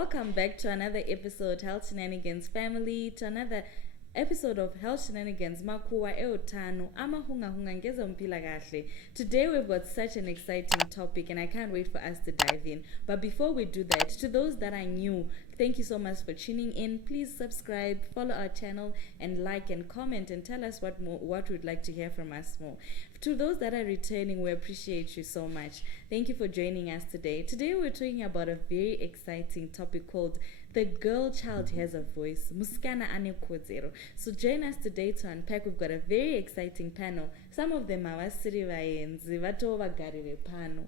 welcome back to another episode, Health Shenanigans family, to another episode of Health Shenanigans, Makuhwa, eUtano, Amahunga, ngezempilakahle. Today we've got such an exciting topic and I can't wait for us to dive in. But before we do that, to those that are new, thank you so much for tuning in. Please subscribe, follow our channel, and like and comment and tell us what we'd like to hear from us more. To those that are returning, we appreciate you so much. Thank you for joining us today. Today we're talking about a very exciting topic called The Girl Child Has a Voice. Muskana ane kodzero. So join us today to unpack. We've got a very exciting panel. Some of them are vasiri vaenzi, vato vagari vepano.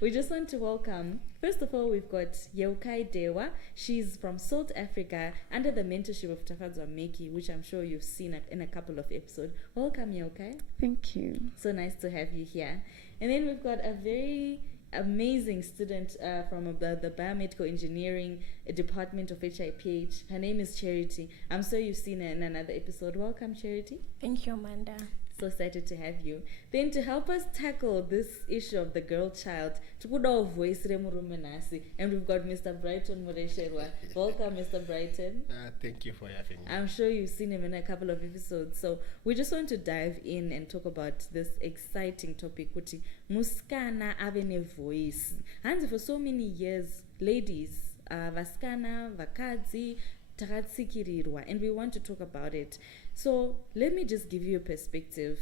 We just want to welcome, first of all, we've got Yeukai Dehwa. She's from S.A.L.T Africa under the mentorship of Tafadzwa Meki, which I'm sure you've seen in a couple of episodes. Welcome, Yeukai. Thank you. So nice to have you here. And then we've got a very amazing student from the Biomedical Engineering department of HIPH. Her name is Charity. I'm sure you've seen her in another episode. Welcome, Charity. Thank you, Amanda. So excited to have you. Then to help us tackle this issue of the girl child, to put our voice remurumenasi, and we've got Mr. Brighton Muresherwa. Welcome, Mr. Brighton. Thank you for having me. I'm sure you've seen him in a couple of episodes. So we just want to dive in and talk about this exciting topic, which muskana avene voice. And for so many years, ladies, vaskana, vakadzi, takatsikirirwa, and we want to talk about it. So let me just give you a perspective.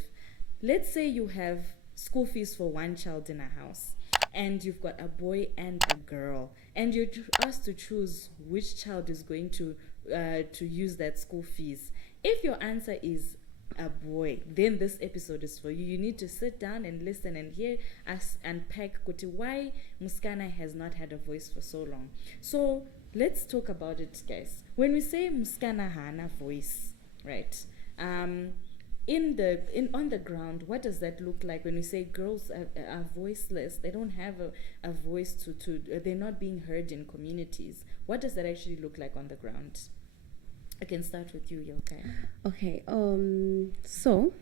Let's say you have school fees for one child in a house, and you've got a boy and a girl, and you're asked to choose which child is going to use that school fees. If your answer is a boy, then this episode is for you. You need to sit down and listen and hear us unpack why Muskana has not had a voice for so long. So let's talk about it, guys. When we say Muskana hana voice, right? On the ground, what does that look like when we say girls are voiceless? They don't have a voice to they're not being heard in communities. What does that actually look like on the ground? I can start with you, Yeukai. Okay. So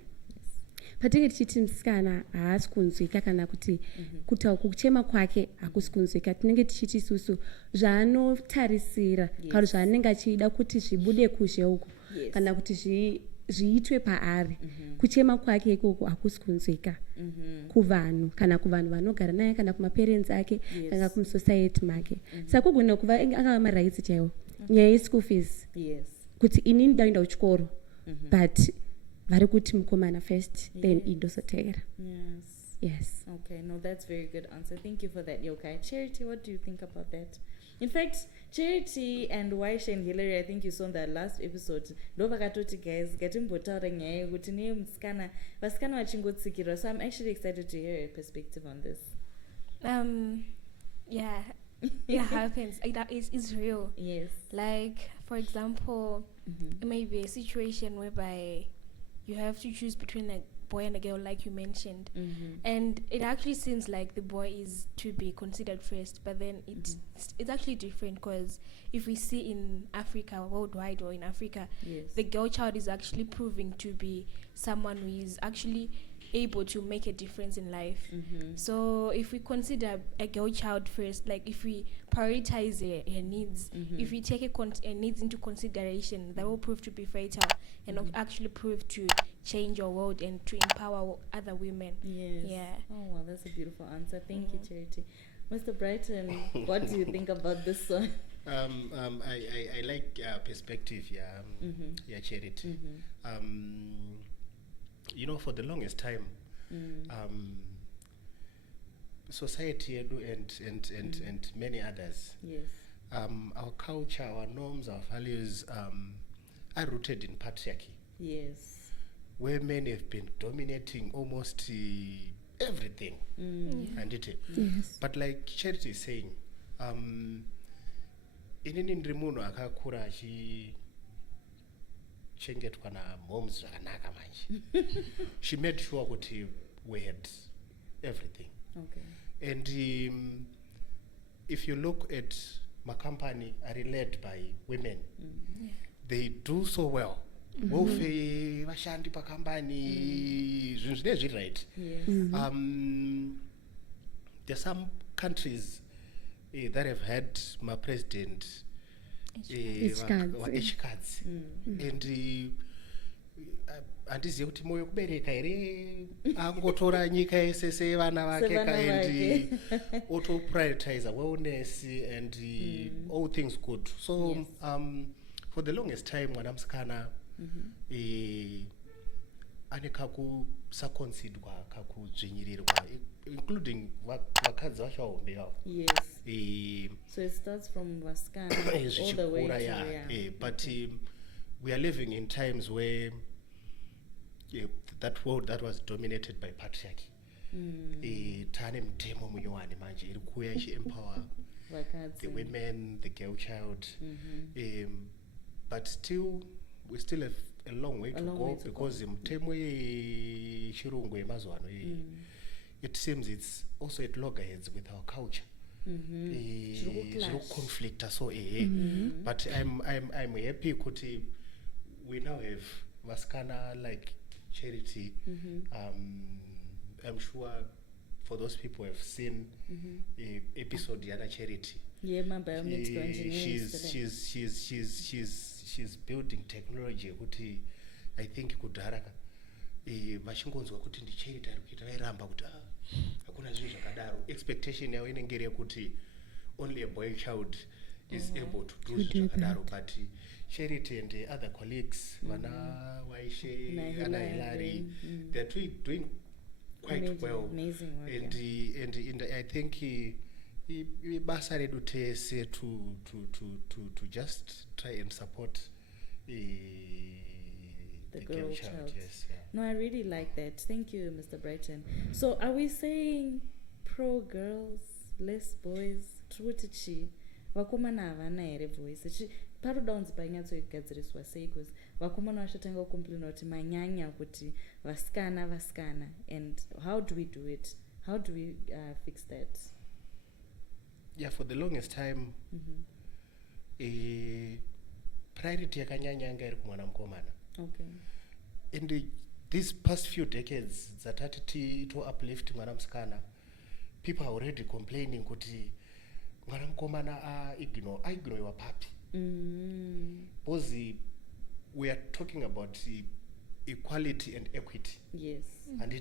patinge tichiti musikana haasi kunzwika kana kuti kutaura kuchema kwake hakusi kunzwika, tinenge tichiti isusu zvaanotarisira kana zvaanenge achida kuti zvibude kushe uko kana kuti zviitwe paari, kuchema kwake ikoko hakusi kunzwika kuvanhu kana kuvanhu vanogara naye kana kumaparents ake kana kumusociety make. Saka kugona kuva angava marights chaiwo nyaya yeschool fees, kuti inini ndaenda kuchikoro but vari kuti mukomana first then indosotera. Yes. Okay, no, that's very good answer. Thank you for that, Yeukai. Charity, what do you think about that? In fact, Charity and Waisha and Hillary, I think you saw in the last episode, ndovakatoti guys gatimbotaura nyaya yekuti ne musikana vasikana vachingotsikirwa. So I'm actually excited to hear your perspective on this. Yeah, it happens. That is real. Yes. Like, for example, it may be a situation whereby you have to choose between a boy and a girl, like you mentioned, and it actually seems like the boy is to be considered first, but then it's actually different, because if we see in Africa, worldwide or in Africa, the girl child is actually proving to be someone who is actually able to make a difference in life. So if we consider a girl child first, like if we prioritize her needs, if we take her needs into consideration, that will prove to be fatal and actually prove to change our world and to empower other women. Yes. Yeah. Oh wow, that's a beautiful answer. Thank you, Charity. Mr. Brighton, what do you think about this one? I like perspective, Charity. You know, for the longest time, society and many others, our culture, our norms, our values are rooted in patriarchy. Yes. Where men have been dominating almost everything. And it. But like Charity is saying, inini ndiri munhu akakura achengetwa namoms zvakanaka manje. She made sure kuti we had everything. Okay. And if you look at my company are led by women, they do so well. Wofe vashandi pakambani zvinhu zvine zviri right. There's some countries that have had my president echikadzi and handizive kuti moyo kubereka here angotora nyika yese sevana vake and auto-prioritize wellness and all things good. So Yes. For the longest time mwana musikana ane kakusaconsidwa kakudzvinyirirwa including vakadzi vachahombe vavo. Yes. So it starts from Vaskana all the way to but we are living in times where that world that was dominated by patriarchy tane mutemo munyowani manje iri kuuya ichi-empower the women, the girl child, but still we still have a long way to go because mutemo yechirungu yemazuva ano it seems it's also at loggerheads with our culture. Conflict so but I'm happy kuti we now have Vaskana like Charity. I'm sure for those people who have seen episode Yana Charity. Yeah, my Biomedical Engineering. She's building technology kuti I think kudaraka vachingonzwa kuti ndiCharity ari kuita vairamba kuti hakuna zvinhu zvakadaro. Expectation yavo inenge iri yekuti only a boy child is able to do zvinhu zvakadaro, but Charity and the other colleagues vana Waishe ana Hilary they're doing quite well. Amazing work, and I think ibasa redu tese to just try and support the girl child. Yes, yeah. No, I really like that. Thank you, Mr. Brighton. So are we saying pro girls, less boys? Trutichi vakomana havana here voice parodowns painyatsogadziriswa sei because vakomana vachatanga kucomplaina kuti manyanya kuti vaskana and how do we do it? How do we fix that? Yeah, for the longest time priority yakanyanya anga iri kumwana mukomana. Okay. In these past few decades dzatati to uplift mwana musikana, people are already complaining kuti mwana mukomana aignoiwa papi. Because we are talking about equality and equity. Yes. And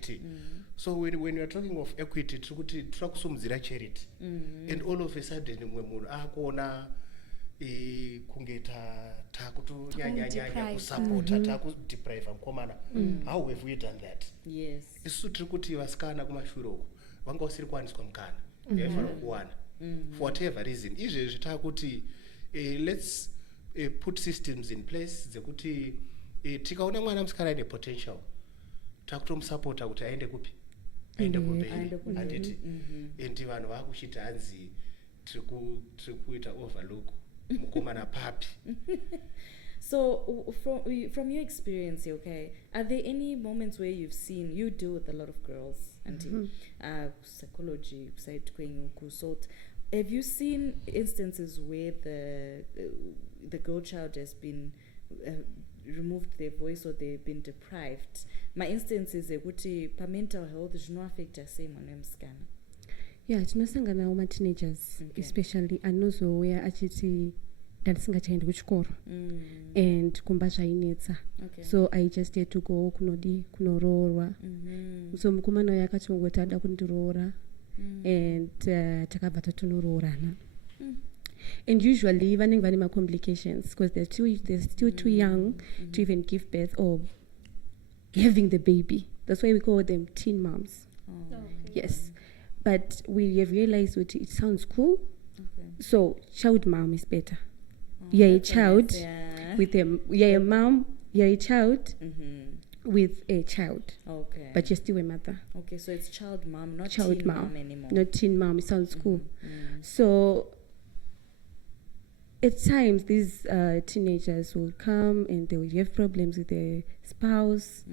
so when you are talking of equity tiri kusumudzira Charity and all of a sudden mwe munhu akuona kunge takutonyanya kusapota takudeprive mukomana. How have we done that? Yes. Isusu tiri kuti vasikana kumashure uko vanga usiri kuwaniswa mukana yaifanira kuwana for whatever reason. Izvezvi takuti let's put systems in place dzekuti tikaona mwana musikana ane potential takutomusapota kuti aende kupi aende kumberi handiti and vanhu vakuchiti hanzi tiri kuita overlook mukomana papi. So from your experience, okay, are there any moments where you've seen, you deal with a lot of girls and psychology side SALT, have you seen instances where the girl child has been removed their voice or they've been deprived? My instance is kuti pa mental health zvinoaffecta sei mwana wemusikana? Yeah, tinosangana nawo ma-teenagers especially anozouya achiti ndandisingachaendi kuchikoro and kumba zvainetsa. So I just had to go kunoroorwa. So mukomana uya akachongoti ada kundiroora and takabva tatonoroorana. And usually vanenge vane ma-complications because they're still too young to even give birth or having the baby. That's why we call them teen moms. Yes. But we have realized that it sounds cool. So child mom is better. You're a child with a mom, you're a child with a child. Okay. But you're still a mother. Okay, so it's child mom, not teen mom anymore. Not teen mom, it sounds cool. So at times these teenagers will come and they will have problems with their spouse.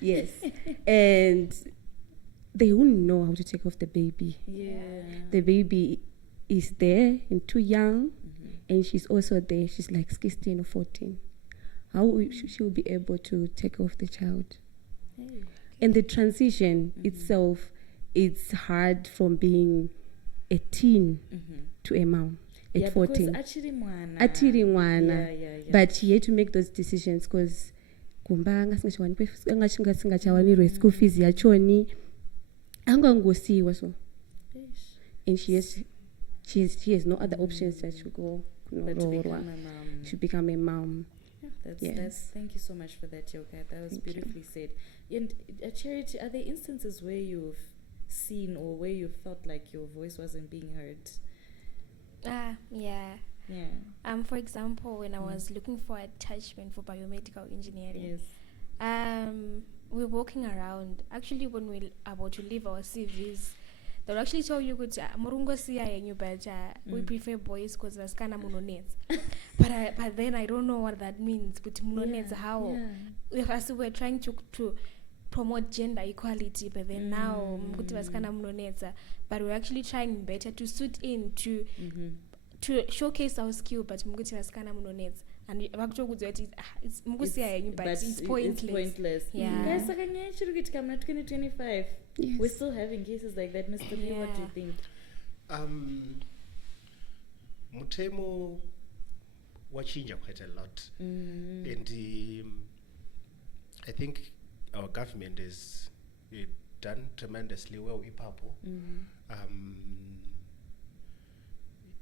Yes. And they won't know how to take off the baby. The baby is there and too young and she's also there, she's like 16 or 14. How will she will be able to take off the child? And the transition itself it's hard from being a teen to a mom at yeah, 14. because Achiri mwana. yeah. But she had to make those decisions because kumba angachawani school fees yachoni angangosiwa so, and she has no other options that to go but to become a mom. to become a mom. Yeah, that's thank you so much for that, Yeukai. That was Thank beautifully said. And Charity, are there instances where you've seen or where you felt like your voice wasn't being heard? Yeah. Yeah. For example, when I was looking for attachment for biomedical engineering, Yes. we were walking around. Actually, when we about to leave our CVs, they'll actually tell you good murungo siya yenyu, but we prefer boys because vaskana munonets. But then I don't know what that means. But munonets how we're trying to promote gender equality, but then now mkuti vaskana munonets. But we're actually trying better to suit in to showcase our skill, but mkuti vaskana munonets. And it's pointless. It's pointless. Yeah. Guys, 2025. Yes. We're still having cases like that. Mr. Lee, what do you think? Mutemo wachinja quite a lot, and I think our government has done tremendously well.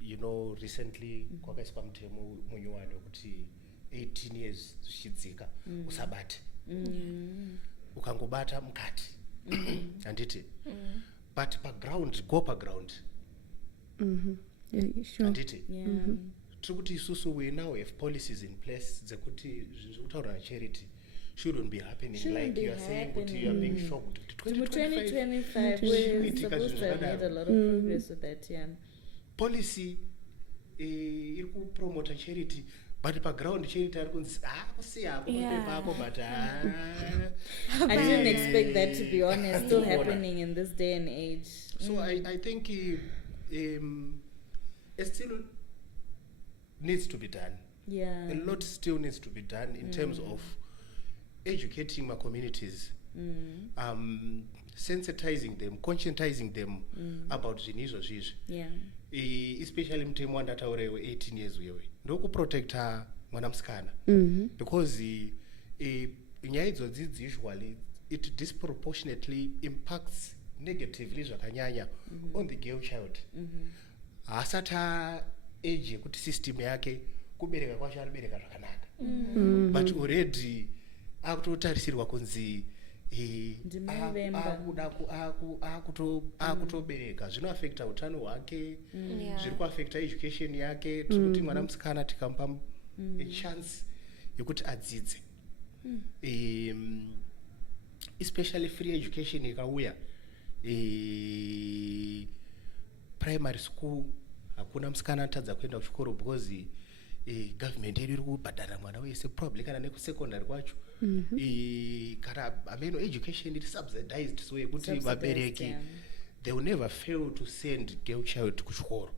You know, recently kwakaiswa mutemo munyowani wekuti 18 years zvichidzika usabate, ukangobata mukati handiti, but paground go paground handiti. Tiri kuti isusu we now have policies in place dzekuti zvekutaura Charity shouldn't be happening. Shouldn't like you are saying kuti you are being shocked. 2025 we're supposed to have made a lot of progress with that. Yeah. Policy iri kupromota Charity, but paground Charity ari kunzi kusiya kupepako, but I didn't expect that, to be honest, still happening in this day and age. So I think it still needs to be done. Yeah. A lot still needs to be done in terms of educating my communities, sensitizing them, conscientizing them about zvinizvo zvizvi. Yeah. Especially mutemo wandataura iwe 18 years uyewe ndokuprotecta mwana musikana, because nyaya idzodzi usually it disproportionately impacts negatively zvakanyanya on the girl child. Haasati age yekuti system yake kubereka kwacho anobereka zvakanaka, but already akutotarisirwa kunzi akutobereka, zvinoafekta utano hwake, zviri kuafekta education yake. Tiri kuti mwana musikana tikamupa a chance yekuti adzidze, especially free education ikauya, primary school hakuna musikana atadza kuenda kuchikoro because government yedu iri kubhadhara mwana wese, probably kana nekusecondary kwacho. Kana ameno education is subsidized, so yekuti vabereki they will never fail to send girl child kuchikoro.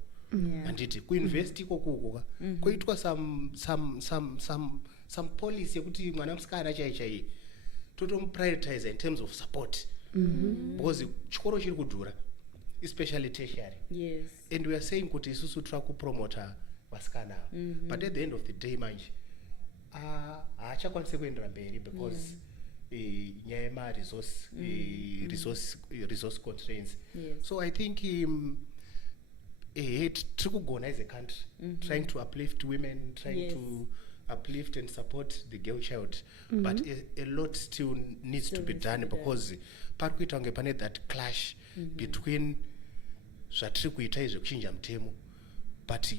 Anditi kuuniversity ikokuko koitwa some policy yekuti mwana musikana chaichai totomuprioritize in terms of support, because chikoro chiri kudhura, especially tertiary. Yes. And we are saying kuti isusu try kupromota vasikana, but at the end of the day manje haachakwanisi kuendera mberi because nyaya yemaresource resource constraints. So I think tiri kugona as a country, trying to uplift women, trying to uplift and support the girl child, but a lot still needs to be done, because pari kuita kunge pane that clash between zvatiri kuita izvekuchinja mutemo, but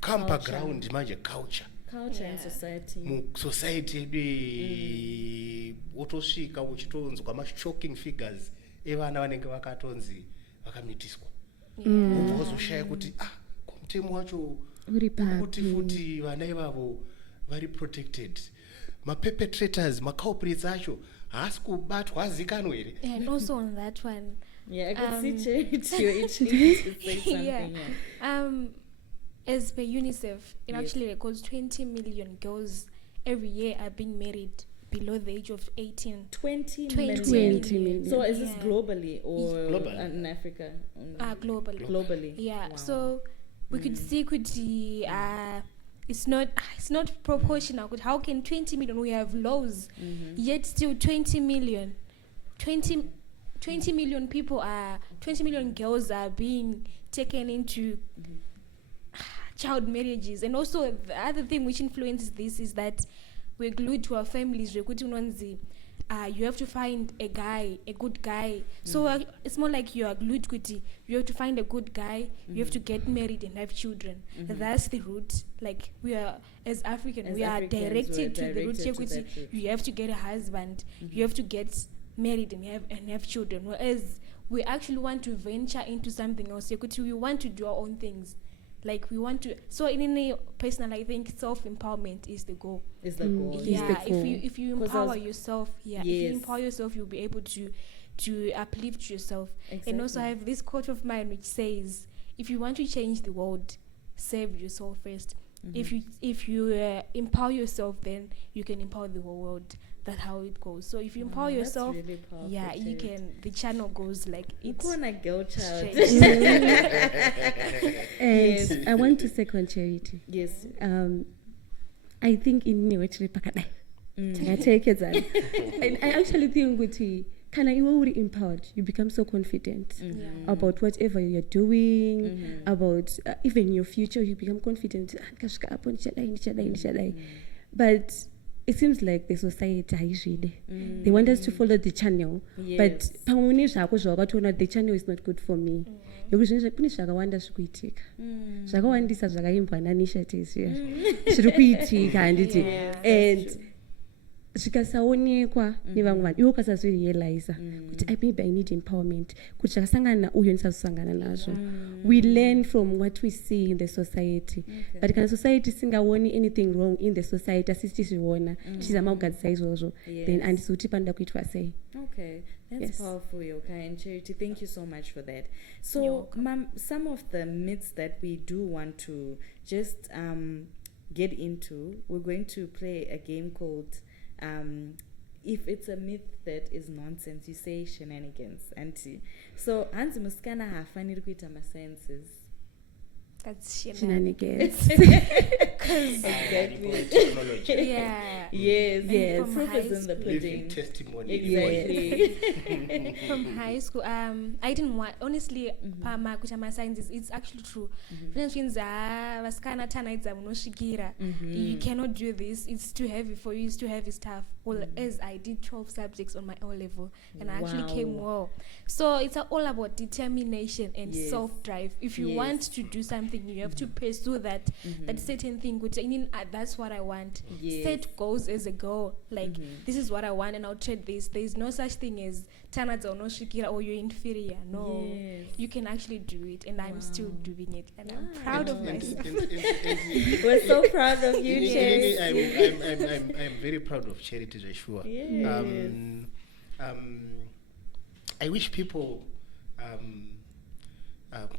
come background manje culture and society. Society yedu wotosvika uchitonzwa ma-shocking figures evana vanenge vakatonzi vakamitiswa, ubva wazoshaya kuti mutemo wacho kuti futi vana ivavo vari protected, ma-perpetrators, ma-culprits acho haasi kubatwa, hazikanwa here. And also on that one, I could see Charity, you're itching to say something. As per UNICEF, it actually records 20 million girls every year are being married below the age of 18. 20 20 million. 20 million. So is this Yeah. globally or Globally. in Africa? Globally. Globally. Yeah, Wow. so we could see it's not proportional. How can 20 million, we have laws, yet still 20 million people 20 million girls are being taken into child marriages. And also the other thing which influences this is that we're glued to our families. You have to find a good guy. So it's more like you are glued to it. You have to find a good guy. You have to get married and have children. That's the route. Like we are, as African, As we are Africans, directed to the directed route. to that route. You have to get a husband. You have to get married and have children. Whereas we actually want to venture into something else. We want to do our own things. Like we want to. So in a personal, I think self-empowerment is the goal. Is the goal. Is Yeah, the goal. if you 'Cause empower yourself, if you Yes. empower yourself, you'll be able to uplift yourself. Exactly. And also I have this quote of mine which says, if you want to change the world, save yourself first. If you empower yourself, then you can empower the whole world. That's how it goes. So if you empower That's yourself, really powerful, yeah, you Charity. can. The channel goes like it's Ukona girl child. And I want to second Charity. Yes. I think in Niwechiri Pakadai. And I actually think kuti kana iwe uri empowered, you become so confident about whatever you're doing, about even your future. You become confident. But it seems like the society they want us to follow the channel. Yes. But pamwe zvako zvawakatoona the channel is not good for me. Nokuti kune zvakawanda zvikuitika. Zvakawandisa zvakaimbwa nanisha zviya. Zviri kuitika handiti. And zvikasaonekwa nevamwe vanhu iwe ukasazvirealiza kuti maybe I need empowerment kuti zvakasangana uyo ndisazosangana nazvo. We learn from what we see in the society. But kana society singaoni anything wrong in the society asisi tizviona tichizama kugadzisa izvozvo, then handisi kuti panoda kuitwa sei. Okay, that's Yes. powerful, Yeukai and Charity. Thank you so much for that. So, Ma'am, some of the myths that we do want to just get into, we're going to play a game called if it's a myth that is nonsense, you say shenanigans, auntie. So, Hansi Muskana hafaniri kuita sciences. that's Shenanigans. Exactly. Technology. Yeah. Yes, Yes. yes. From Proof high is in the school. Living pudding. testimony. Exactly. From high school, I didn't want, honestly, pama kuita masciences, it's actually true. Vasikana tanaidza munosvikira. You cannot do this, it's too heavy for you, it's too heavy stuff. Well, as I did 12 subjects on my O level, and I actually came well. So it's all about determination and Yes. self-drive. If you Yes. want to do something, you have to pursue that certain thing. That's what I want. Yes. Set goals as a goal. Like, this is what I want, and I'll trade this. There's no such thing as tanadza unoshikira or you're inferior. No. Yes. You can actually do it, and I'm still doing it, and I'm proud of myself. We're so proud of you, Charity. Charity. I'm very proud of Charity Joshua. Yes. I wish people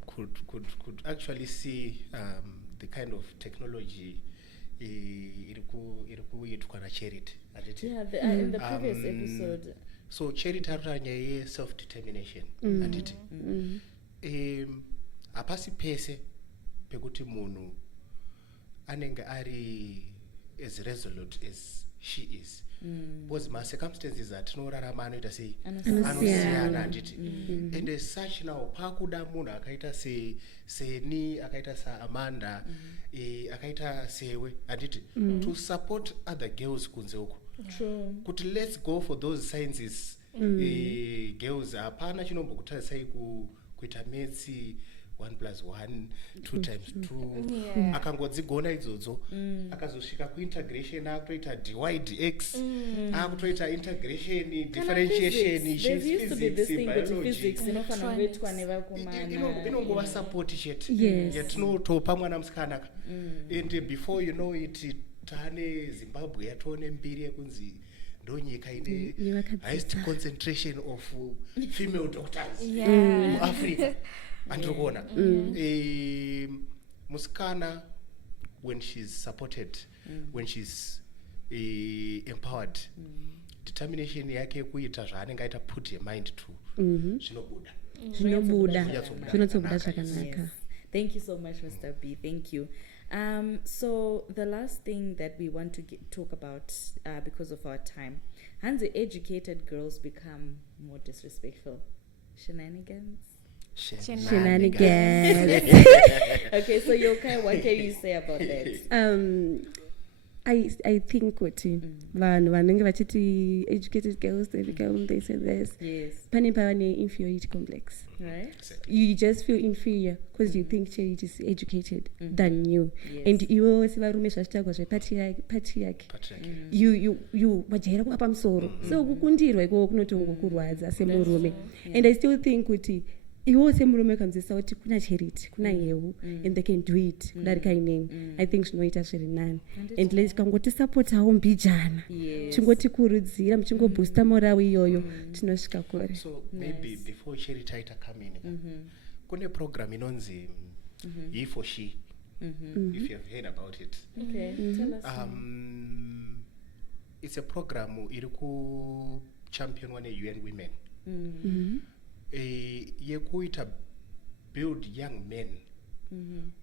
could actually see the kind of technology irikuitwa na Charity. Yeah, in the previous episode. So Charity ari nyaya self determination. Anditi. Hapasi pese pekuti munhu anenge ari as resolute as she is. Because my circumstances atinorarama anoita sei anosiyana handiti. And as such now pakuda munhu akaita seni, akaita saAmanda, akaita sewe handiti, to support other girls kunze uko. True. Kuti let's go for those sciences. Girls hapana chinombokutasai kuita metsi 1 + 1 2 × 2 akangodzigona idzodzo akazosvika kuintegration akutoita dy dx akutoita integration differentiation There used to be this thing with biology physics inofana kuitwa nevakomana. inongova support chete Yes. yatinotopa mwana musikana and before you know it tane Zimbabwe yatone mbiri yekunzi ndonyika ine highest concentration of female doctors muAfrica. Andrikuona musikana when she's supported, when she's empowered, determination yake kuita zvaanenge aita put your mind to zvinobuda. Zvinobuda zvakanaka. Thank you so much, Mr. B. Thank you. So the last thing that we want to talk about, because of our time, and the educated girls become more disrespectful. Shenanigans? Shenanigans. Okay, so Yeukai, what can you say about that? I think kuti vanhu vanenge vachiti educated girls they become they say this. Yes. Pane pavane inferiority complex. Right? You just feel inferior because you think Charity is educated than you. Yes. And iwo sevarume zvachitagwa zvepatriarchy. You majaira kuva pamusoro. So kukundirwa ikoko kunotongokurwadza semurume. And I still think kuti iwo semurume kanzisa kuti kuna Charity, kuna Hewu, and they can do it kudarika ineni. I think zvinoita zviri nani. And let's kangoti supportawo mbijana. Chingotikurudzira muchingoboosta morale iyoyo tinosvika kure. So maybe before Charity aita come in, kune program inonzi He for She. If you have heard about it. Okay, tell us. It's a program iri ku champion one UN women. Yekuita build young men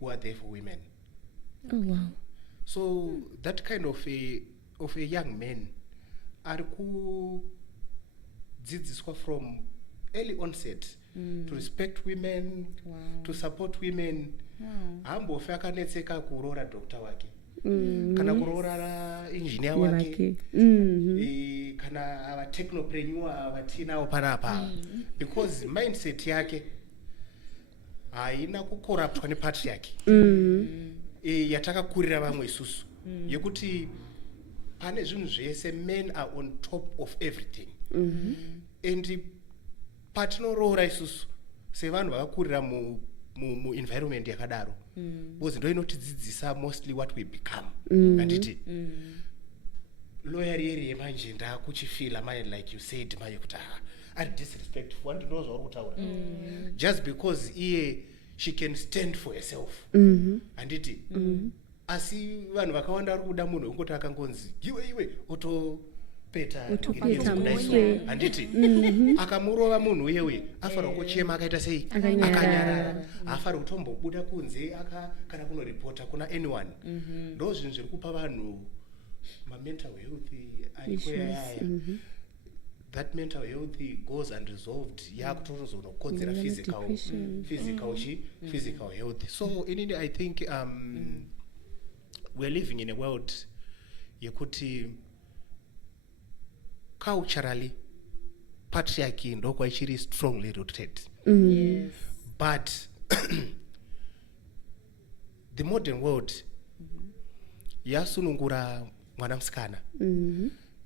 who are there for women. Oh wow. So that kind of a young man are kudzidziswa from early onset to respect women, to support women. Hambofe akanetseka kuroora doctor wake kana kuroora engineer wake kana ava technopreneur ava tinawo panapa because mindset yake haina kukoraptwa nepatriarchy yatakakurira vamwe isusu yekuti pane zvinhu zvese men are on top of everything and patinoroora isusu sevanhu vakakurira mu environment yakadaro because ndo inotidzidzisa mostly what we become anditi lawyer yeri yemanje ndakuchifila manje like you said manje kuti ari disrespectful wandinozva uri kutaura just because iye she can stand for herself anditi asi vanhu vakawanda vari kuda munhu ungoti akangonzi iwe utopeta handiti akamurova munhu uye afanira kuchema akaita sei akanyarara hafanira kutombobuda kunze kana kunoripota kuna anyone ndo zvinhu zviri kupa vanhu ma-mental health arikuyayaya that mental health goes unresolved yakutozonokonzera physical health. So inini I think we're living in a world yekuti culturally patriarchy ndoko ichiri strongly rooted. Yes. But the modern world yasunungura mwana musikana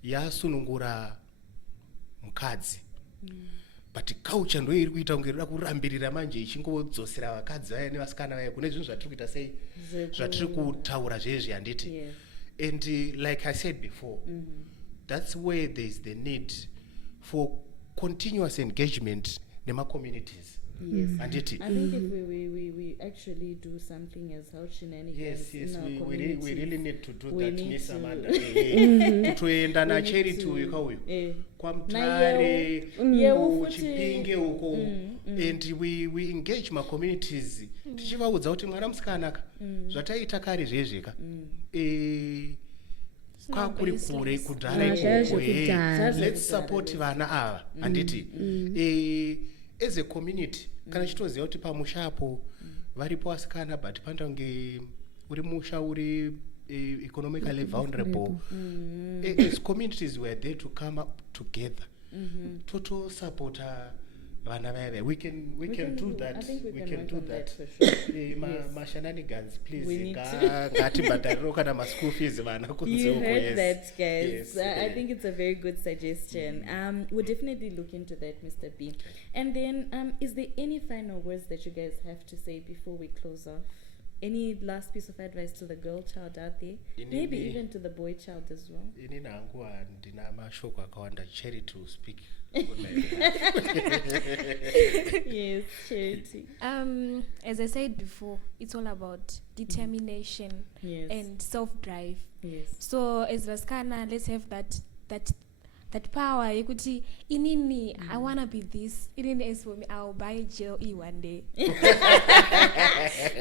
yasunungura mukadzi but culture ndo iri kuita kunge inoda kurambirira manje ichingodzosera vakadzi vaya nevasikana vaya kune zvinhu zvatiri kuita sei zvatiri kutaura zvezvi handiti and like I said before that's where there is the need for continuous engagement nema-communities. Yes. Handiti I think if we actually do something as Health Shenanigans yes in our we communities, really need to do we that need Miss to- Amanda kutoenda na Charity uyu kauyu kwamutare uchipinge uko and we engage ma-communities tichivaudza kuti mwana musikana ka zvataita kare zvezveka kwakuri kure kudhara ikoko let's support vana ava handiti as a community kana chitoziva kuti pamusha apo varipo vasikana but panoita kunge uri musha uri economically vulnerable as communities were there to come up together toto supporta vana vaya we can do that. I think we can work do on that for sure. ma-shenanigans We please need to. ngatibhadhariro kana ma-school fees vana kunze You uko, heard yes. that, guys. Yes, I think it's a very good suggestion. We'll definitely look into that, Mr. B. And then, is there any final words that you guys have to say before we close off? Any last piece of advice to the girl child out there? Maybe even to the boy child as well. Inini hangu handina mashoko akawanda. Charity to speak on my behalf. Yes, Charity. As I said before, it's all about determination Yes. and self-drive. Yes. So as vaskana, let's have that power yekuti inini I wanna be this, inini as for me I'll buy GLE one day.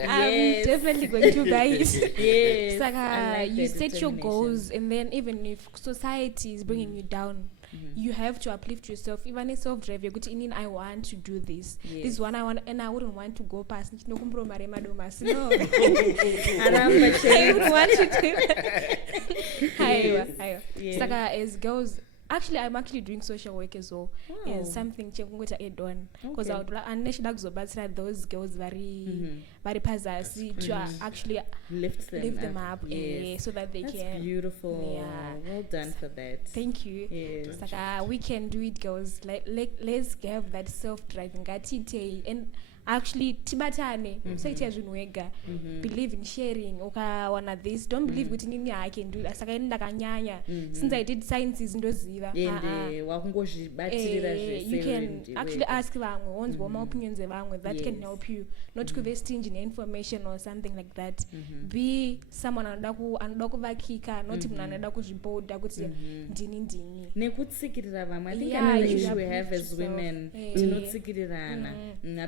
I'm definitely going to buy it. Yes. It's like, I like you that set your determination. goals, and then even if society is bringing you down, you have to uplift yourself. Even in self-drive, you're going to I want to do this. Yes. This is one I want, and I wouldn't want to go past. No, I wouldn't want to do Yes. It's like, as girls, actually I'm actually doing social work as well. Wow. As something chekungota add on, because I would like those girls very pazasi to actually lift them up, yes. so that they That's can. beautiful. Yeah. Well done for that. Thank you. Yes. It's like, we can do it, girls. Let's have that self-driving. And actually, tibatane, believe in sharing. One of this. Don't believe with nini I can do it. Since I did sciences, you can actually ask one's opinions that can help you. Not to be stingy in information or something like that. Be someone andakuvakika, not even andakuzviboda kuti ndini. Nekutsikirira vamwe. I think Yeah, another you issue we uplift have as yourself. women, tinotsikirirana.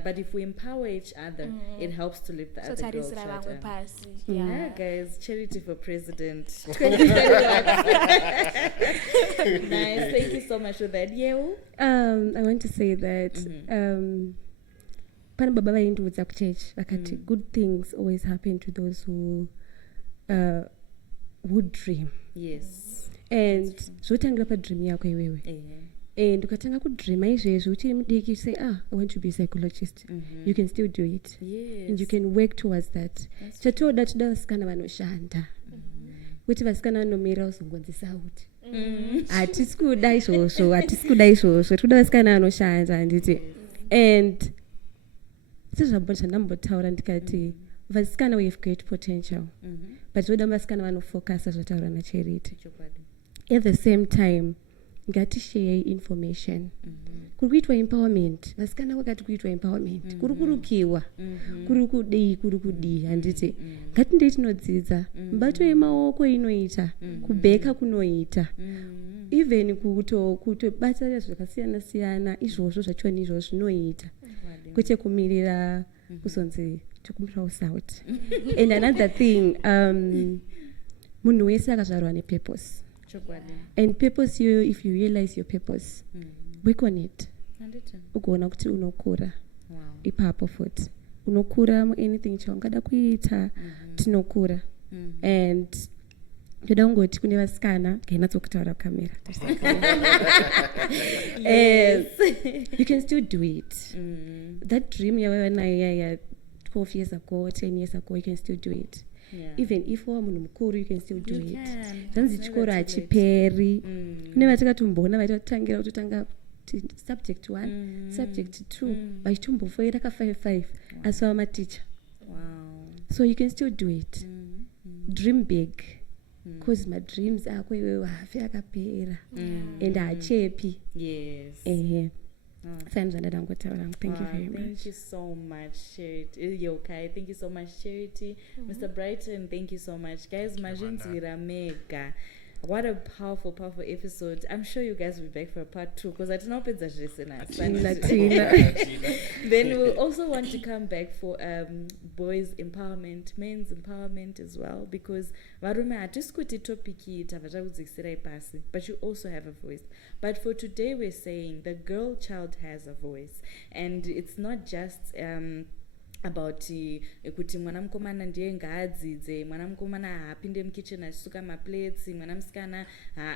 But if we empower each other, it helps to lift the So other girl tarisira child vamwe up. pasi. Yeah, guys, Charity for President 2021. Nice, thank you so much for that. Yeu? I want to say that pana baba vaindiudza kuchechi vakati good things always happen to those who dream. Yes. And zvotangira padream yako iwewe. And ukatanga kudreama izvezvo uchiri mudiki, you say, I want to be a psychologist. You can still do it. Yes. And you can work towards that. Chatoda toda vasikana vanoshanda. Kuti vasikana vanomira uzongonzisa kuti hatisi kuda izvozvo, hatisi kuda izvozvo, tikuda vasikana vanoshanda handiti. And sezvandambotaura ndikati vasikana we have great potential, but voda vasikana vanofocasa zvataura naCharity. At the same time, ngatishare information. Kuri kuitwa empowerment, vasikana vakati kuitwa empowerment, kuri kurukiwa, kuri kudii handiti. Ngatindei tinodzidza, mbato yemaoko inoita, kubheka kunoita. Even kutobata zvakasiyana siyana, izvozvo zvachoni izvozvo zvinoita. Kwete kumirira kuzonzi tokumira out. And another thing, munhu wese akazvarwa nepurpose. And purpose, if you realize your purpose, work on it. Ugoona kuti unokura. Ipapo futi. Unokura anything chaungada kuita, tinokura. And toda kungoti kune vasikana kainatsokutaura kukamera. You can still do it. That dream yawanayo 12 years ago, 10 years ago, you can still do it. Yeah. Even if munhu mukuru, you can still do it. Zvanzi chikoro hachiperi. Kune vatakatombona vaitatangira kutotanga subject 1, subject 2, vachitombofoira ka 5 asi vava maticha. So you can still do it. Dream big. Because my dreams ako iwewe hafi akapera and hachepi. Yes. Thank you very much. Thank you so much, Charity. Yeukai, thank you so much, Charity. Mr. Brighton, thank you so much. Guys, Majinzira mega. What a powerful episode. I'm sure you guys will be back for a part 2 because I don't know if it's Then we'll also want to come back for boys empowerment, men's empowerment as well, because varume hatisikuti topic ita vachakudzikisirai pasi, but you also have a voice. But for today we're saying the girl child has a voice, and it's not just about kuti mwana mukomana ndiye ngaadzidze, mwana mukomana haapinde mukitchen achisuka maplates, mwana musikana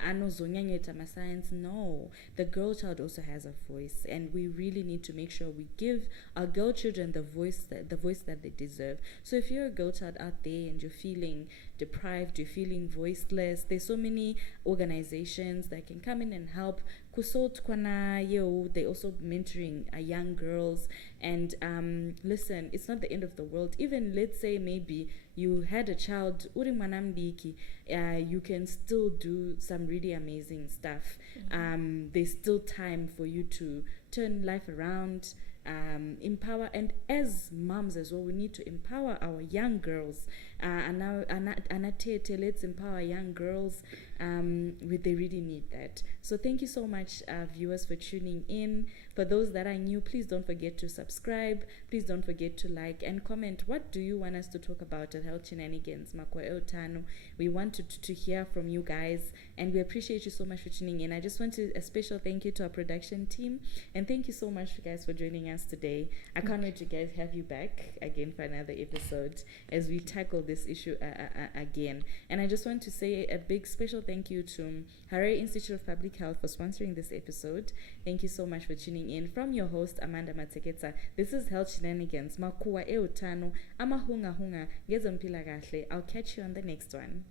anozonyanyoita mascience. No, the girl child also has a voice, and we really need to make sure we give our girl children the voice that they deserve. So if you're a girl child out there and you're feeling deprived, you're feeling voiceless, there's so many organizations that can come in and help. Kusot kwana yo, they also mentoring young girls. And listen, it's not the end of the world. Even let's say maybe you had a child, uri mwanamdiki, you can still do some really amazing stuff. There's still time for you to turn life around, empower. And as moms as well, we need to empower our young girls. And now let's empower young girls. They really need that. So thank you so much, viewers, for tuning in. For those that are new, please don't forget to subscribe. Please don't forget to like and comment. What do you want us to talk about at Health Shenanigans, Makuhwa eUtano? We want to hear from you guys, and we appreciate you so much for tuning in. I just want a special thank you to our production team, and thank you so much, guys, for joining us today. I can't wait to guys have you back again for another episode as we tackle this issue again. And I just want to say a big special thank you to Harare Institute of Public Health for sponsoring this episode. Thank you so much for tuning in. From your host, Amanda Matseketsa, this is Health Shenanigans, Makuhwa eUtano, Amahunga, ngezempilakahle. I'll catch you on the next one.